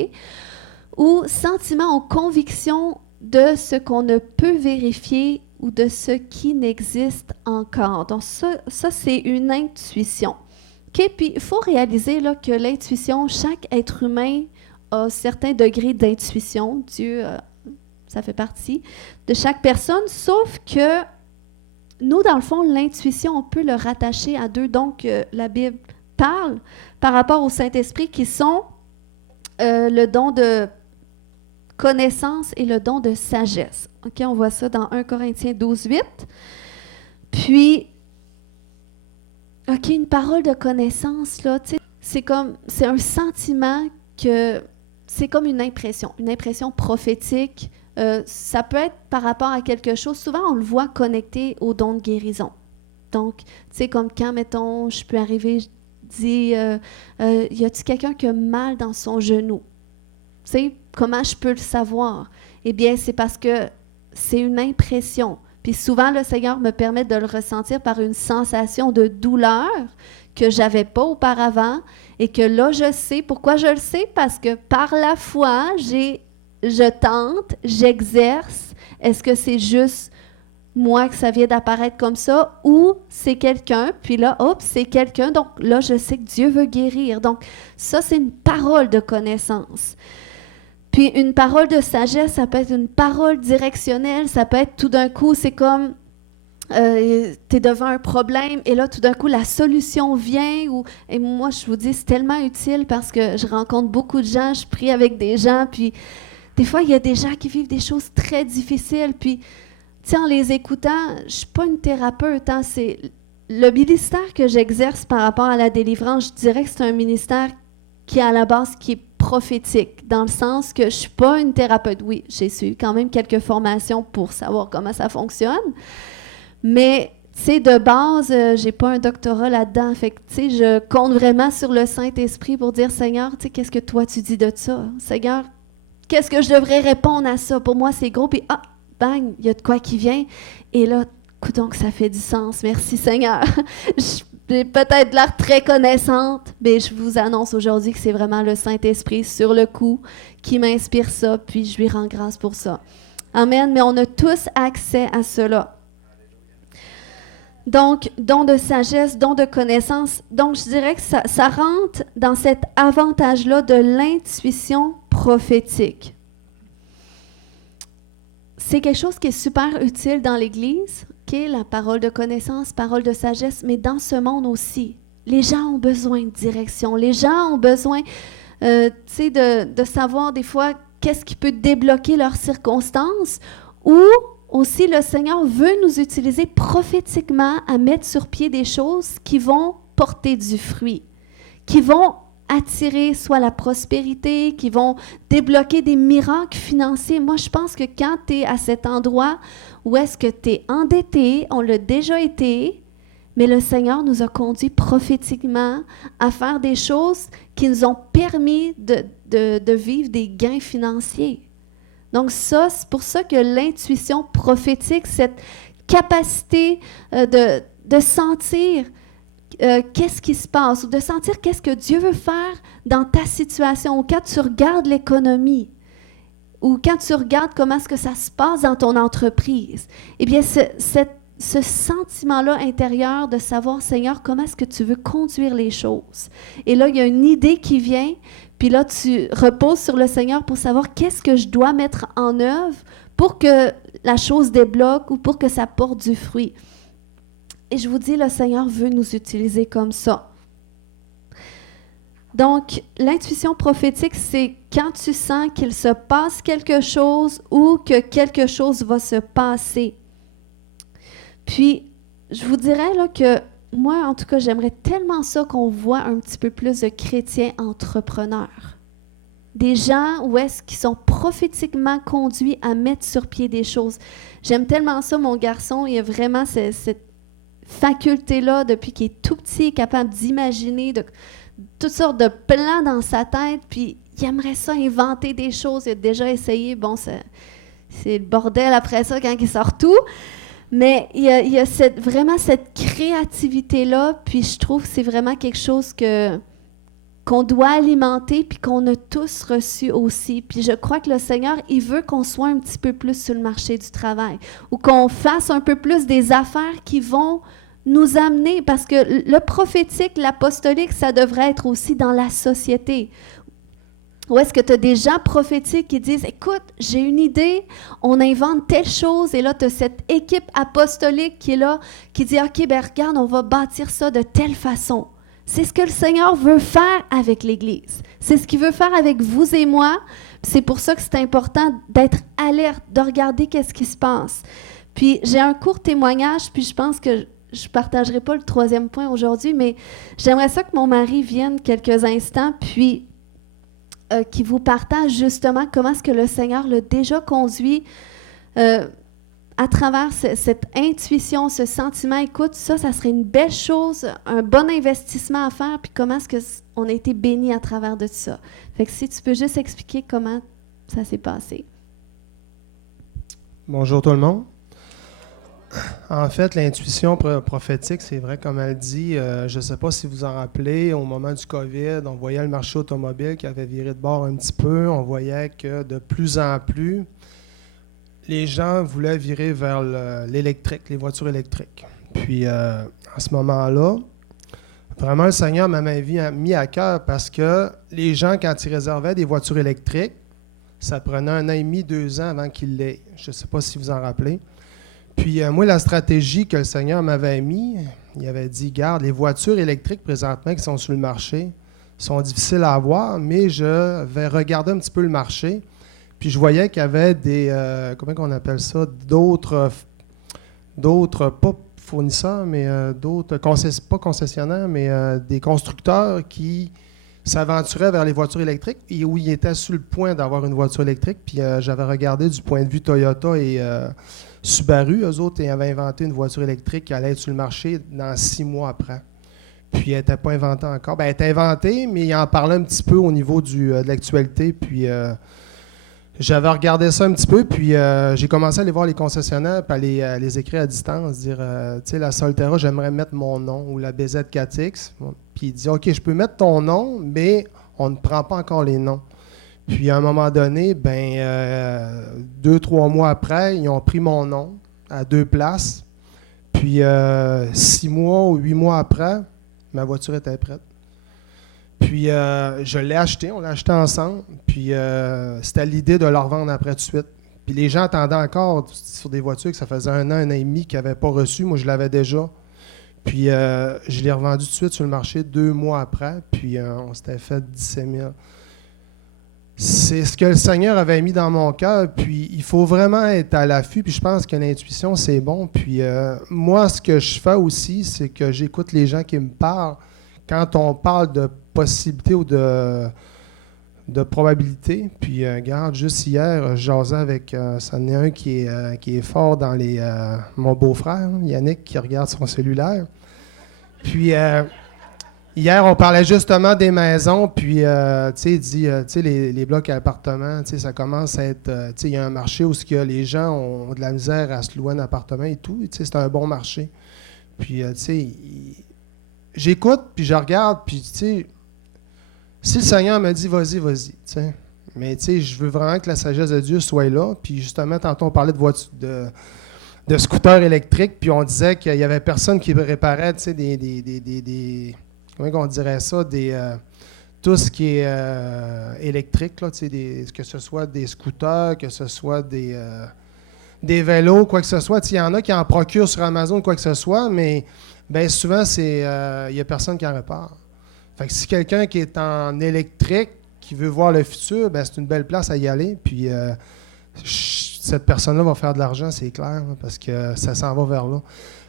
ou sentiment ou conviction de ce qu'on ne peut vérifier ou de ce qui n'existe encore. Donc ça c'est une intuition. OK, puis il faut réaliser là, que l'intuition, chaque être humain a certains degrés d'intuition. Dieu, ça fait partie de chaque personne, sauf que nous, dans le fond, l'intuition, on peut le rattacher à deux dons que la Bible parle par rapport au Saint-Esprit qui sont le don de connaissance et le don de sagesse. OK, on voit ça dans 1 Corinthiens 12, 8. Puis, OK, une parole de connaissance, là, tu sais, c'est un sentiment que c'est comme une impression prophétique. Ça peut être par rapport à quelque chose. Souvent, on le voit connecté au don de guérison. Donc, tu sais, comme quand, mettons, je peux arriver, je dis, y a-t-il quelqu'un qui a mal dans son genou? Tu sais, comment je peux le savoir? Eh bien, c'est parce que c'est une impression. Puis souvent, le Seigneur me permet de le ressentir par une sensation de douleur que je n'avais pas auparavant et que là, je sais. Pourquoi je le sais? Parce que par la foi, je tente, j'exerce. Est-ce que c'est juste moi que ça vient d'apparaître comme ça ou c'est quelqu'un? Puis là, hop, c'est quelqu'un. Donc là, je sais que Dieu veut guérir. Donc ça, c'est une parole de connaissance. Puis une parole de sagesse, ça peut être une parole directionnelle, ça peut être tout d'un coup, c'est comme tu es devant un problème et là, tout d'un coup, la solution vient. Et moi, je vous dis, c'est tellement utile parce que je rencontre beaucoup de gens, je prie avec des gens, puis des fois, il y a des gens qui vivent des choses très difficiles, puis tu sais, en les écoutant, je ne suis pas une thérapeute, hein, c'est le ministère que j'exerce par rapport à la délivrance, je dirais que c'est un ministère qui est à la base, qui est prophétique, dans le sens que je ne suis pas une thérapeute. Oui, j'ai suivi quand même quelques formations pour savoir comment ça fonctionne, mais tu sais, de base, je n'ai pas un doctorat là-dedans. Fait que, tu sais, je compte vraiment sur le Saint-Esprit pour dire, Seigneur, tu sais, qu'est-ce que toi tu dis de ça? Seigneur, qu'est-ce que je devrais répondre à ça? Pour moi, c'est gros, puis bang, il y a de quoi qui vient. Et là, donc ça fait du sens. Merci, Seigneur. J'ai peut-être l'air très connaissante, mais je vous annonce aujourd'hui que c'est vraiment le Saint-Esprit sur le coup qui m'inspire ça, puis je lui rends grâce pour ça. Amen, mais on a tous accès à cela. Donc, don de sagesse, don de connaissance. Donc, je dirais que ça rentre dans cet avantage-là de l'intuition prophétique. C'est quelque chose qui est super utile dans l'Église, la parole de connaissance, parole de sagesse, mais dans ce monde aussi. Les gens ont besoin de direction. Les gens ont besoin de savoir des fois qu'est-ce qui peut débloquer leurs circonstances ou aussi le Seigneur veut nous utiliser prophétiquement à mettre sur pied des choses qui vont porter du fruit, qui vont attirer soit la prospérité, qui vont débloquer des miracles financiers. Moi, je pense que quand tu es à cet endroit où est-ce que tu es endetté, on l'a déjà été, mais le Seigneur nous a conduits prophétiquement à faire des choses qui nous ont permis de vivre des gains financiers. Donc ça, c'est pour ça que l'intuition prophétique, cette capacité de sentir qu'est-ce qui se passe, ou de sentir qu'est-ce que Dieu veut faire dans ta situation, ou quand tu regardes l'économie, ou quand tu regardes comment est-ce que ça se passe dans ton entreprise, eh bien, ce sentiment-là intérieur de savoir, Seigneur, comment est-ce que tu veux conduire les choses. Et là, il y a une idée qui vient, puis là, tu reposes sur le Seigneur pour savoir qu'est-ce que je dois mettre en œuvre pour que la chose débloque ou pour que ça porte du fruit. Et je vous dis, le Seigneur veut nous utiliser comme ça. Donc, l'intuition prophétique, c'est quand tu sens qu'il se passe quelque chose ou que quelque chose va se passer. Puis, je vous dirais là, que moi, en tout cas, j'aimerais tellement ça qu'on voit un petit peu plus de chrétiens entrepreneurs. Des gens où est-ce qu'ils sont prophétiquement conduits à mettre sur pied des choses. J'aime tellement ça, mon garçon, il a vraiment cette faculté-là, depuis qu'il est tout petit, il est capable d'imaginer toutes sortes de plans dans sa tête, puis il aimerait ça inventer des choses. Il a déjà essayé, bon, c'est le bordel après ça quand il sort tout, mais il y a vraiment cette créativité-là, puis je trouve que c'est vraiment quelque chose qu'on doit alimenter, puis qu'on a tous reçu aussi. Puis je crois que le Seigneur, il veut qu'on soit un petit peu plus sur le marché du travail, ou qu'on fasse un peu plus des affaires qui vont nous amener, parce que le prophétique, l'apostolique, ça devrait être aussi dans la société. Ou est-ce que tu as des gens prophétiques qui disent, écoute, j'ai une idée, on invente telle chose, et là, tu as cette équipe apostolique qui est là, qui dit, OK, ben regarde, on va bâtir ça de telle façon. C'est ce que le Seigneur veut faire avec l'Église. C'est ce qu'il veut faire avec vous et moi. C'est pour ça que c'est important d'être alerte, de regarder qu'est-ce qui se passe. Puis j'ai un court témoignage, puis je pense que je partagerai pas le troisième point aujourd'hui, mais j'aimerais ça que mon mari vienne quelques instants, puis qu'il vous partage justement comment est-ce que le Seigneur l'a déjà conduit à travers cette intuition, ce sentiment. Écoute, ça serait une belle chose, un bon investissement à faire, puis comment est-ce qu'on a été bénis à travers de ça. Fait que si tu peux juste expliquer comment ça s'est passé. Bonjour tout le monde. En fait, l'intuition prophétique, c'est vrai, comme elle dit, je ne sais pas si vous vous en rappelez, au moment du COVID, on voyait le marché automobile qui avait viré de bord un petit peu. On voyait que de plus en plus, les gens voulaient virer vers l'électrique, les voitures électriques. Puis, à ce moment-là, vraiment, le Seigneur m'avait mis à cœur parce que les gens, quand ils réservaient des voitures électriques, ça prenait 1 an et demi, 2 ans avant qu'ils l'aient. Je ne sais pas si vous en rappelez. Puis moi, la stratégie que le Seigneur m'avait mis, il avait dit, garde, les voitures électriques présentement qui sont sur le marché sont difficiles à avoir, mais je vais regarder un petit peu le marché. Puis je voyais qu'il y avait des, comment on appelle ça, d'autres, pas fournisseurs, mais d'autres, pas concessionnaires, mais des constructeurs qui s'aventuraient vers les voitures électriques et où ils étaient sur le point d'avoir une voiture électrique. Puis j'avais regardé du point de vue Toyota et Subaru, eux autres, ils avaient inventé une voiture électrique qui allait être sur le marché dans 6 mois après. Puis elle n'était pas inventée encore. Bien, elle était inventée, mais ils en parlaient un petit peu au niveau de l'actualité. Puis j'avais regardé ça un petit peu, puis j'ai commencé à aller voir les concessionnaires, puis à les écrire à distance, dire, tu sais, la Solterra, j'aimerais mettre mon nom, ou la BZ4X. Puis il dit, OK, je peux mettre ton nom, mais on ne prend pas encore les noms. Puis à un moment donné, 2-3 mois après, ils ont pris mon nom à 2 places. Puis 6 mois ou 8 mois après, ma voiture était prête. Puis je l'ai acheté, on l'a acheté ensemble. Puis c'était l'idée de leur vendre après tout de suite. Puis les gens attendaient encore sur des voitures que ça faisait 1 an et demi qu'ils n'avaient pas reçu. Moi, je l'avais déjà. Puis je l'ai revendu tout de suite sur le marché 2 mois après. Puis on s'était fait 17 000. C'est ce que le Seigneur avait mis dans mon cœur, puis il faut vraiment être à l'affût, puis je pense que l'intuition, c'est bon. Puis moi, ce que je fais aussi, c'est que j'écoute les gens qui me parlent. Quand on parle de possibilités ou de probabilités, puis regarde, juste hier, je jasais avec, ça en est un qui est fort dans mon beau-frère, Yannick, qui regarde son cellulaire. Puis... hier, on parlait justement des maisons, puis, tu sais, il dit, tu sais, les blocs à appartements, tu sais, ça commence à être, tu sais, il y a un marché où les gens ont de la misère à se louer un appartement et tout, tu sais, c'est un bon marché. Puis, tu sais, j'écoute, puis je regarde, puis, tu sais, si le Seigneur me dit, vas-y, tu sais, mais, tu sais, je veux vraiment que la sagesse de Dieu soit là, puis justement, tantôt, on parlait de voitures, de scooters électriques, puis on disait qu'il y avait personne qui réparait, tu sais, des comment on dirait ça, tout ce qui est électrique, là, que ce soit des scooters, que ce soit des vélos, quoi que ce soit. Il y en a qui en procurent sur Amazon, quoi que ce soit, mais bien souvent, il n'y a personne qui en répare. Fait que si quelqu'un qui est en électrique, qui veut voir le futur, ben c'est une belle place à y aller. Puis cette personne-là va faire de l'argent, c'est clair, là, parce que ça s'en va vers là.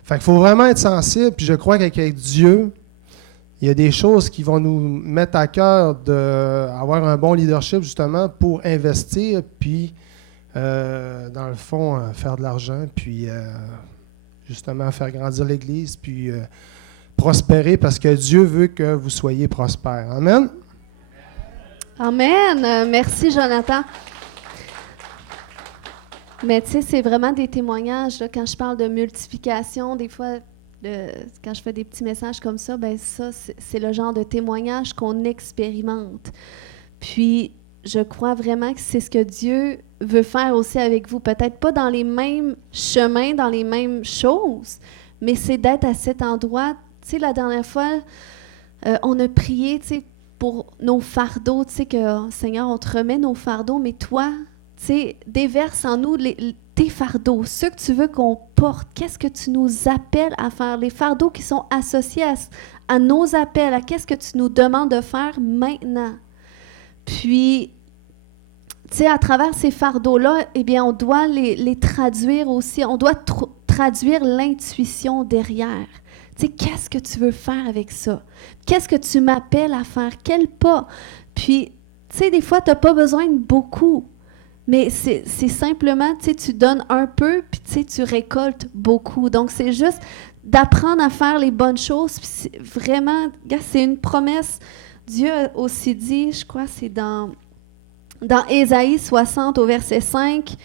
Fait qu'il faut vraiment être sensible, puis je crois qu'avec Dieu, il y a des choses qui vont nous mettre à cœur d'avoir un bon leadership, justement, pour investir, puis, dans le fond, faire de l'argent, puis, justement, faire grandir l'Église, puis prospérer, parce que Dieu veut que vous soyez prospères. Amen? Amen. Merci, Jonathan. Mais tu sais, c'est vraiment des témoignages, là, quand je parle de multiplication, des fois... quand je fais des petits messages comme ça, ben ça, c'est le genre de témoignage qu'on expérimente. Puis, je crois vraiment que c'est ce que Dieu veut faire aussi avec vous. Peut-être pas dans les mêmes chemins, dans les mêmes choses, mais c'est d'être à cet endroit. Tu sais, la dernière fois, on a prié, tu sais, pour nos fardeaux, tu sais, que Seigneur, on te remet nos fardeaux, mais toi, tu sais, déverse en nous tes fardeaux, ceux que tu veux qu'on porte. Qu'est-ce que tu nous appelles à faire? Les fardeaux qui sont associés à nos appels, à qu'est-ce que tu nous demandes de faire maintenant? Puis, tu sais, à travers ces fardeaux-là, eh bien, on doit les traduire aussi. On doit traduire l'intuition derrière. Tu sais, qu'est-ce que tu veux faire avec ça? Qu'est-ce que tu m'appelles à faire? Quel pas? Puis, tu sais, des fois, tu n'as pas besoin de beaucoup. Mais c'est simplement, tu sais, tu donnes un peu, puis tu sais, tu récoltes beaucoup. Donc, c'est juste d'apprendre à faire les bonnes choses. Puis vraiment, regarde, c'est une promesse. Dieu a aussi dit, je crois, c'est dans Ésaïe 60 au verset 5,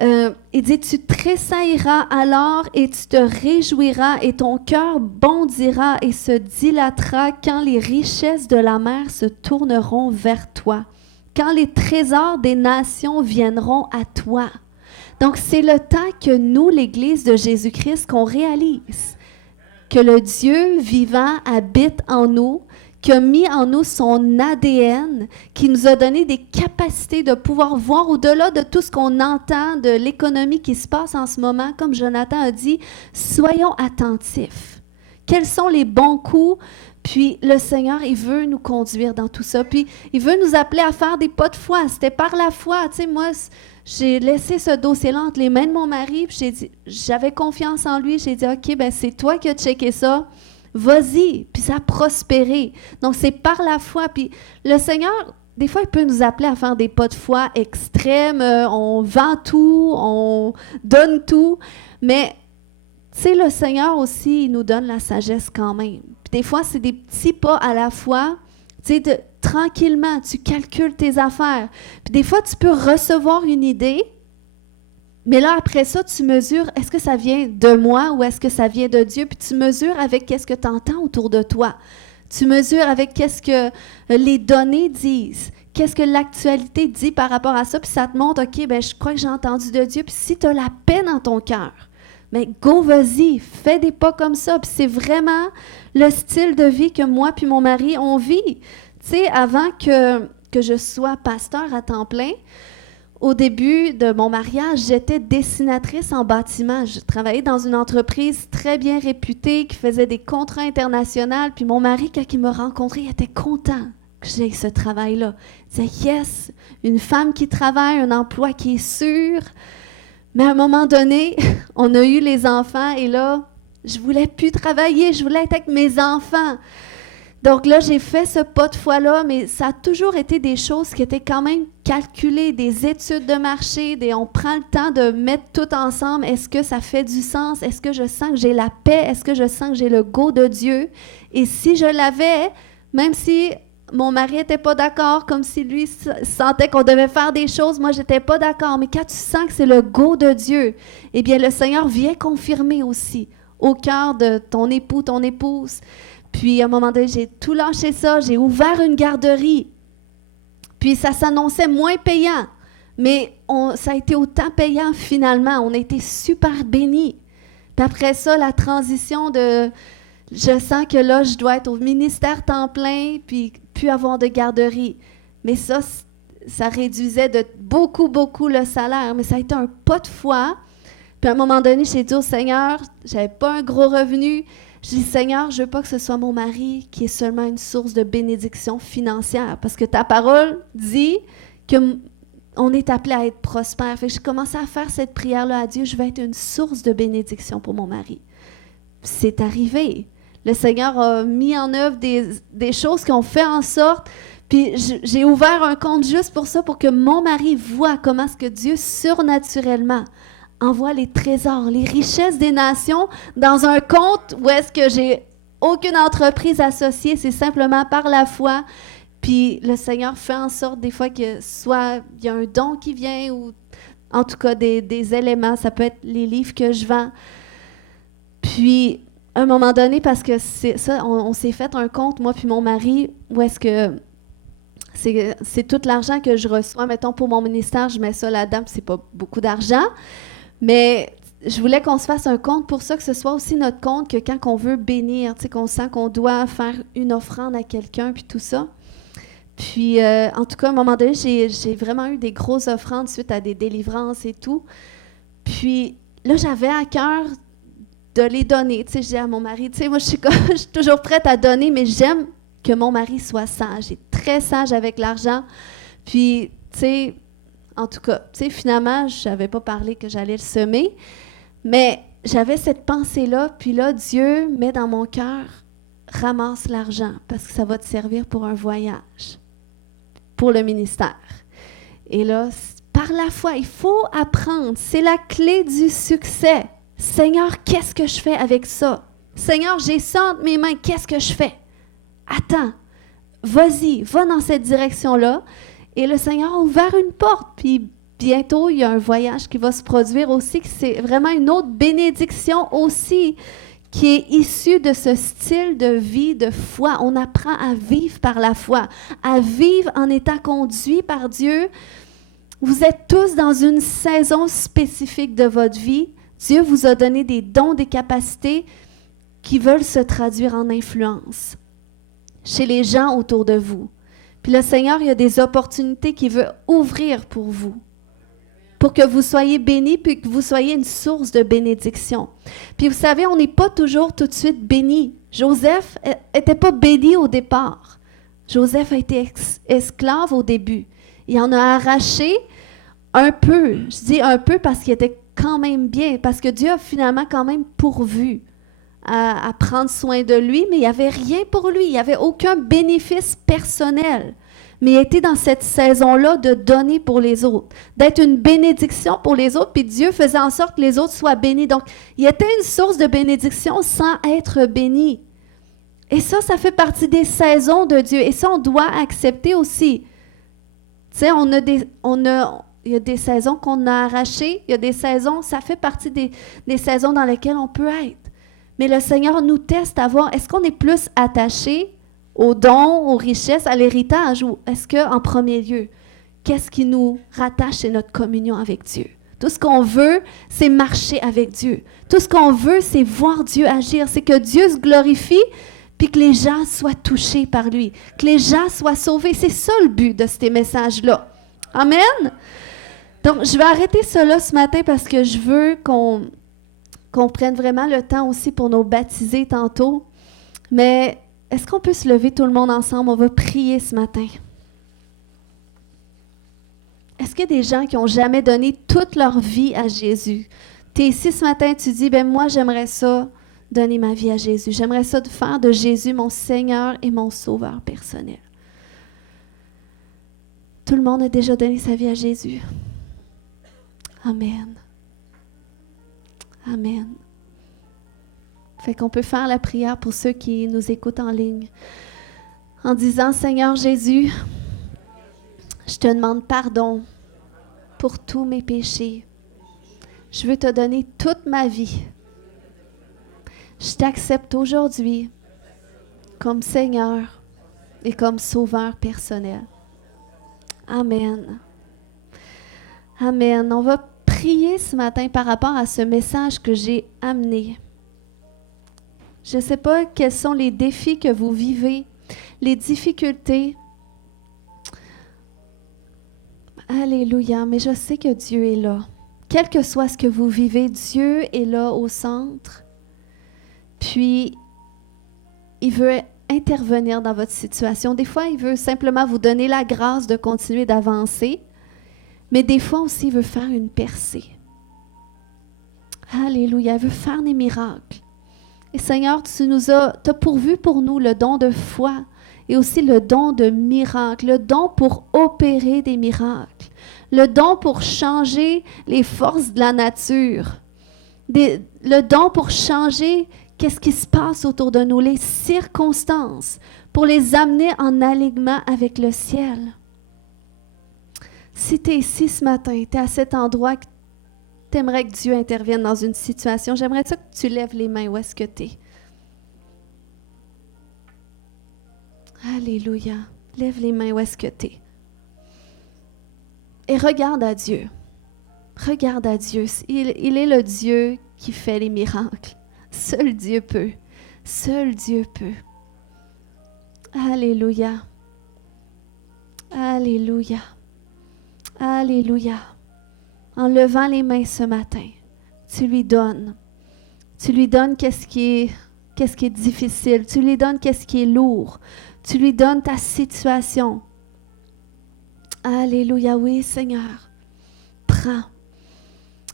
il dit « Tu tressailleras alors et tu te réjouiras et ton cœur bondira et se dilatera quand les richesses de la mer se tourneront vers toi, quand les trésors des nations viendront à toi. » Donc, c'est le temps que nous, l'Église de Jésus-Christ, qu'on réalise que le Dieu vivant habite en nous, qui a mis en nous son ADN, qui nous a donné des capacités de pouvoir voir au-delà de tout ce qu'on entend, de l'économie qui se passe en ce moment. Comme Jonathan a dit, soyons attentifs. Quels sont les bons coups? Puis le Seigneur, il veut nous conduire dans tout ça. Puis il veut nous appeler à faire des pas de foi. C'était par la foi. Tu sais, moi, j'ai laissé ce dossier-là entre les mains de mon mari, puis j'ai dit, j'avais confiance en lui. J'ai dit, OK, ben c'est toi qui as checké ça. Vas-y, puis ça a prospéré. Donc, c'est par la foi. Puis le Seigneur, des fois, il peut nous appeler à faire des pas de foi extrêmes. On vend tout, on donne tout. Mais, tu sais, le Seigneur aussi, il nous donne la sagesse quand même. Puis des fois, c'est des petits pas à la fois. Tu sais, tranquillement, tu calcules tes affaires. Puis des fois, tu peux recevoir une idée. Mais là, après ça, tu mesures, est-ce que ça vient de moi ou est-ce que ça vient de Dieu? Puis tu mesures avec qu'est-ce que tu entends autour de toi. Tu mesures avec qu'est-ce que les données disent. Qu'est-ce que l'actualité dit par rapport à ça? Puis ça te montre, OK, ben je crois que j'ai entendu de Dieu. Puis si tu as la paix dans ton cœur, mais go, vas-y, fais des pas comme ça. Puis c'est vraiment le style de vie que moi puis mon mari, on vit. Tu sais, avant que je sois pasteur à temps plein, au début de mon mariage, j'étais dessinatrice en bâtiment. Je travaillais dans une entreprise très bien réputée qui faisait des contrats internationaux. Puis mon mari, quand il m'a rencontré, il était content que j'aie ce travail-là. Il disait « Yes, une femme qui travaille, un emploi qui est sûr. » Mais à un moment donné, on a eu les enfants et là, je voulais plus travailler, je voulais être avec mes enfants. Donc là, j'ai fait ce pas de foi-là, mais ça a toujours été des choses qui étaient quand même calculées, des études de marché, on prend le temps de mettre tout ensemble. Est-ce que ça fait du sens? Est-ce que je sens que j'ai la paix? Est-ce que je sens que j'ai le go de Dieu? Et si je l'avais, même si mon mari n'était pas d'accord, comme si lui sentait qu'on devait faire des choses, moi, je n'étais pas d'accord. Mais quand tu sens que c'est le go de Dieu, eh bien, le Seigneur vient confirmer aussi au cœur de ton époux, ton épouse. Puis, à un moment donné, j'ai tout lâché ça. J'ai ouvert une garderie. Puis, ça s'annonçait moins payant. Mais ça a été autant payant, finalement. On a été super bénis. Puis après ça, la transition de... Je sens que là, je dois être au ministère temps plein, puis plus avoir de garderie. Mais ça réduisait de beaucoup, beaucoup le salaire. Mais ça a été un pas de foi. Puis, à un moment donné, j'ai dit au Seigneur, j'avais pas un gros revenu. Je dis, Seigneur, je ne veux pas que ce soit mon mari qui est seulement une source de bénédiction financière, parce que ta parole dit qu'on est appelé à être prospère. Fait que j'ai commencé à faire cette prière-là à Dieu, je veux être une source de bénédiction pour mon mari. Puis c'est arrivé. Le Seigneur a mis en œuvre des choses qui ont fait en sorte, puis j'ai ouvert un compte juste pour ça, pour que mon mari voie comment est-ce que Dieu, surnaturellement, envoie les trésors, les richesses des nations dans un compte où est-ce que j'ai aucune entreprise associée, c'est simplement par la foi. Puis le Seigneur fait en sorte des fois que soit il y a un don qui vient ou en tout cas des éléments, ça peut être les livres que je vends. Puis à un moment donné, parce que c'est ça, on s'est fait un compte, moi puis mon mari, où est-ce que c'est tout l'argent que je reçois, mettons pour mon ministère, je mets ça là-dedans, puis c'est pas beaucoup d'argent. Mais je voulais qu'on se fasse un compte pour ça, que ce soit aussi notre compte, que quand on veut bénir, tu sais, qu'on sent qu'on doit faire une offrande à quelqu'un, puis tout ça. Puis, en tout cas, à un moment donné, j'ai vraiment eu des grosses offrandes suite à des délivrances et tout. Puis là, j'avais à cœur de les donner. Tu sais, je dis à mon mari, tu sais, moi, je suis toujours prête à donner, mais j'aime que mon mari soit sage. Il est très sage avec l'argent. Puis, tu sais... En tout cas, tu sais, finalement, je n'avais pas parlé que j'allais le semer. Mais j'avais cette pensée-là, puis là, Dieu met dans mon cœur, ramasse l'argent, parce que ça va te servir pour un voyage, pour le ministère. Et là, par la foi, il faut apprendre. C'est la clé du succès. Seigneur, qu'est-ce que je fais avec ça? Seigneur, j'ai ça entre mes mains, qu'est-ce que je fais? Attends, vas-y, va dans cette direction-là. Et le Seigneur a ouvert une porte, puis bientôt, il y a un voyage qui va se produire aussi, que c'est vraiment une autre bénédiction aussi, qui est issue de ce style de vie, de foi. On apprend à vivre par la foi, à vivre en étant conduit par Dieu. Vous êtes tous dans une saison spécifique de votre vie. Dieu vous a donné des dons, des capacités qui veulent se traduire en influence chez les gens autour de vous. Puis le Seigneur, il y a des opportunités qu'il veut ouvrir pour vous, pour que vous soyez bénis, puis que vous soyez une source de bénédiction. Puis vous savez, on n'est pas toujours tout de suite béni. Joseph n'était pas béni au départ. Joseph a été esclave au début. Il en a arraché un peu. Je dis un peu parce qu'il était quand même bien, parce que Dieu a finalement quand même pourvu à prendre soin de lui, mais il n'y avait rien pour lui. Il n'y avait aucun bénéfice personnel. Mais il était dans cette saison-là de donner pour les autres, d'être une bénédiction pour les autres, puis Dieu faisait en sorte que les autres soient bénis. Donc, il était une source de bénédiction sans être béni. Et ça fait partie des saisons de Dieu. Et ça, on doit accepter aussi. Tu sais, il y a des saisons qu'on a arrachées, il y a des saisons, ça fait partie des saisons dans lesquelles on peut être. Mais le Seigneur nous teste à voir, est-ce qu'on est plus attaché aux dons, aux richesses, à l'héritage, ou est-ce qu'en premier lieu, qu'est-ce qui nous rattache, c'est notre communion avec Dieu? Tout ce qu'on veut, c'est marcher avec Dieu. Tout ce qu'on veut, c'est voir Dieu agir, c'est que Dieu se glorifie, puis que les gens soient touchés par lui, que les gens soient sauvés. C'est ça le but de ces messages-là. Amen? Donc, je vais arrêter cela ce matin parce que je veux qu'on prenne vraiment le temps aussi pour nos baptisés tantôt. Mais est-ce qu'on peut se lever tout le monde ensemble? On va prier ce matin. Est-ce qu'il y a des gens qui n'ont jamais donné toute leur vie à Jésus? Tu es ici ce matin, tu dis, moi j'aimerais ça, donner ma vie à Jésus. J'aimerais ça de faire de Jésus mon Seigneur et mon Sauveur personnel. Tout le monde a déjà donné sa vie à Jésus. Amen. Amen. Fait qu'on peut faire la prière pour ceux qui nous écoutent en ligne en disant, Seigneur Jésus, je te demande pardon pour tous mes péchés. Je veux te donner toute ma vie. Je t'accepte aujourd'hui comme Seigneur et comme Sauveur personnel. Amen. Amen. On va prier ce matin par rapport à ce message que j'ai amené. Je ne sais pas quels sont les défis que vous vivez, les difficultés. Alléluia, mais je sais que Dieu est là. Quel que soit ce que vous vivez, Dieu est là au centre. Puis, il veut intervenir dans votre situation. Des fois, il veut simplement vous donner la grâce de continuer d'avancer, mais des fois aussi, il veut faire une percée. Alléluia, il veut faire des miracles. Et Seigneur, tu as pourvu pour nous le don de foi et aussi le don de miracle, le don pour opérer des miracles, le don pour changer les forces de la nature, le don pour changer qu'est-ce qui se passe autour de nous, les circonstances, pour les amener en alignement avec le ciel. Si tu es ici ce matin, tu es à cet endroit que tu aimerais que Dieu intervienne dans une situation, j'aimerais ça que tu lèves les mains. Où est-ce que tu es? Alléluia. Lève les mains. Où est-ce que tu es? Et regarde à Dieu. Regarde à Dieu. Il est le Dieu qui fait les miracles. Seul Dieu peut. Seul Dieu peut. Alléluia. Alléluia. Alléluia. En levant les mains ce matin, tu lui donnes. Tu lui donnes qu'est-ce qui est difficile. Tu lui donnes qu'est-ce qui est lourd. Tu lui donnes ta situation. Alléluia. Oui, Seigneur. Prends.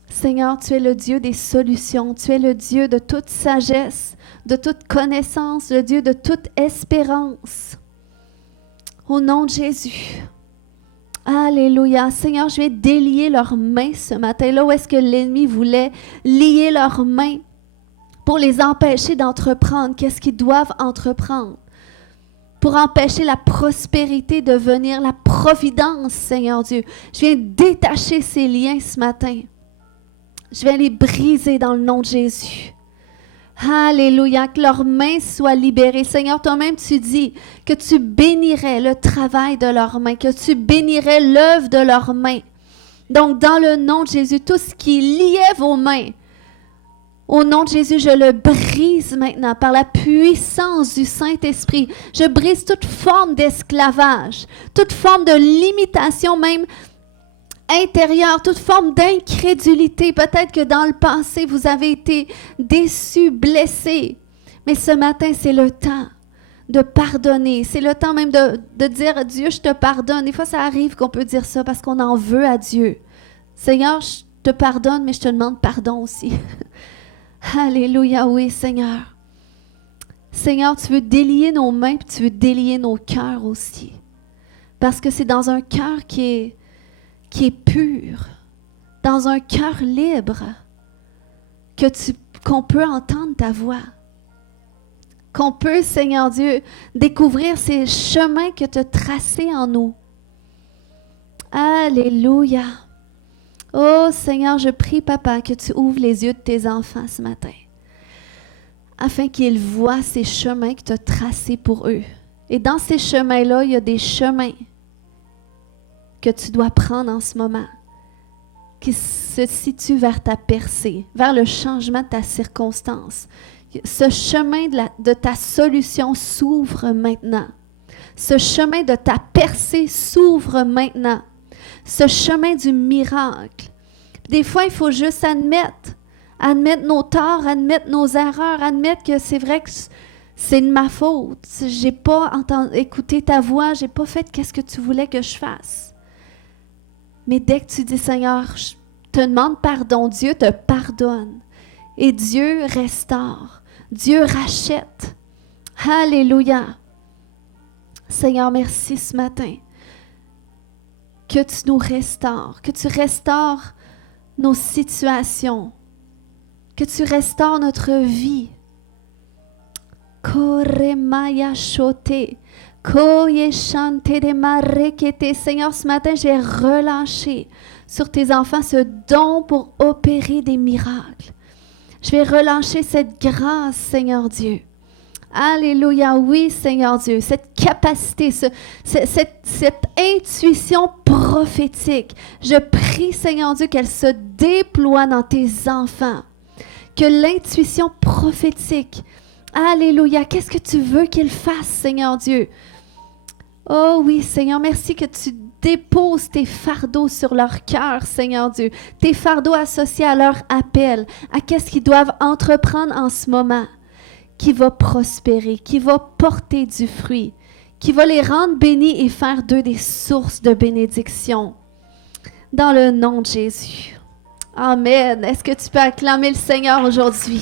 Seigneur, tu es le Dieu des solutions. Tu es le Dieu de toute sagesse, de toute connaissance, le Dieu de toute espérance. Au nom de Jésus. Alléluia. Seigneur, je vais délier leurs mains ce matin. Là où est-ce que l'ennemi voulait lier leurs mains pour les empêcher d'entreprendre, qu'est-ce qu'ils doivent entreprendre? Pour empêcher la prospérité de venir, la providence, Seigneur Dieu. Je viens détacher ces liens ce matin. Je viens les briser dans le nom de Jésus. Alléluia, que leurs mains soient libérées. Seigneur, toi-même, tu dis que tu bénirais le travail de leurs mains, que tu bénirais l'œuvre de leurs mains. Donc, dans le nom de Jésus, tout ce qui liait vos mains, au nom de Jésus, je le brise maintenant par la puissance du Saint-Esprit. Je brise toute forme d'esclavage, toute forme de limitation même intérieure, toute forme d'incrédulité. Peut-être que dans le passé, vous avez été déçus, blessés. Mais ce matin, c'est le temps de pardonner. C'est le temps même de dire à Dieu, je te pardonne. Des fois, ça arrive qu'on peut dire ça parce qu'on en veut à Dieu. Seigneur, je te pardonne, mais je te demande pardon aussi. Alléluia, oui, Seigneur. Seigneur, tu veux délier nos mains, puis tu veux délier nos cœurs aussi. Parce que c'est dans un cœur qui est pur, dans un cœur libre, qu'on peut entendre ta voix. Qu'on peut, Seigneur Dieu, découvrir ces chemins que tu as tracés en nous. Alléluia. Oh Seigneur, je prie, Papa, que tu ouvres les yeux de tes enfants ce matin, afin qu'ils voient ces chemins que tu as tracés pour eux. Et dans ces chemins-là, il y a des chemins que tu dois prendre en ce moment, qui se situent vers ta percée, vers le changement de ta circonstance. Ce chemin de ta solution s'ouvre maintenant. Ce chemin de ta percée s'ouvre maintenant. Ce chemin du miracle. Des fois, il faut juste admettre nos torts, admettre nos erreurs, admettre que c'est vrai que c'est de ma faute. J'ai pas écouté ta voix, j'ai pas fait qu'est-ce que tu voulais que je fasse. Mais dès que tu dis, Seigneur, je te demande pardon, Dieu te pardonne. Et Dieu restaure. Dieu rachète. Alléluia. Seigneur, merci ce matin. Que tu nous restaures, que tu restaures nos situations, que tu restaures notre vie. Seigneur, ce matin, j'ai relâché sur tes enfants ce don pour opérer des miracles. Je vais relâcher cette grâce, Seigneur Dieu. Alléluia, oui, Seigneur Dieu, cette capacité, cette intuition prophétique. Je prie, Seigneur Dieu, qu'elle se déploie dans tes enfants. Que l'intuition prophétique, alléluia, qu'est-ce que tu veux qu'ils fassent, Seigneur Dieu? Oh oui, Seigneur, merci que tu déposes tes fardeaux sur leur cœur, Seigneur Dieu. Tes fardeaux associés à leur appel, à qu'est-ce qu'ils doivent entreprendre en ce moment, qui va prospérer, qui va porter du fruit, qui va les rendre bénis et faire d'eux des sources de bénédiction. Dans le nom de Jésus. Amen. Est-ce que tu peux acclamer le Seigneur aujourd'hui?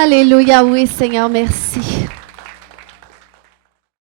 Alléluia, oui, Seigneur, merci.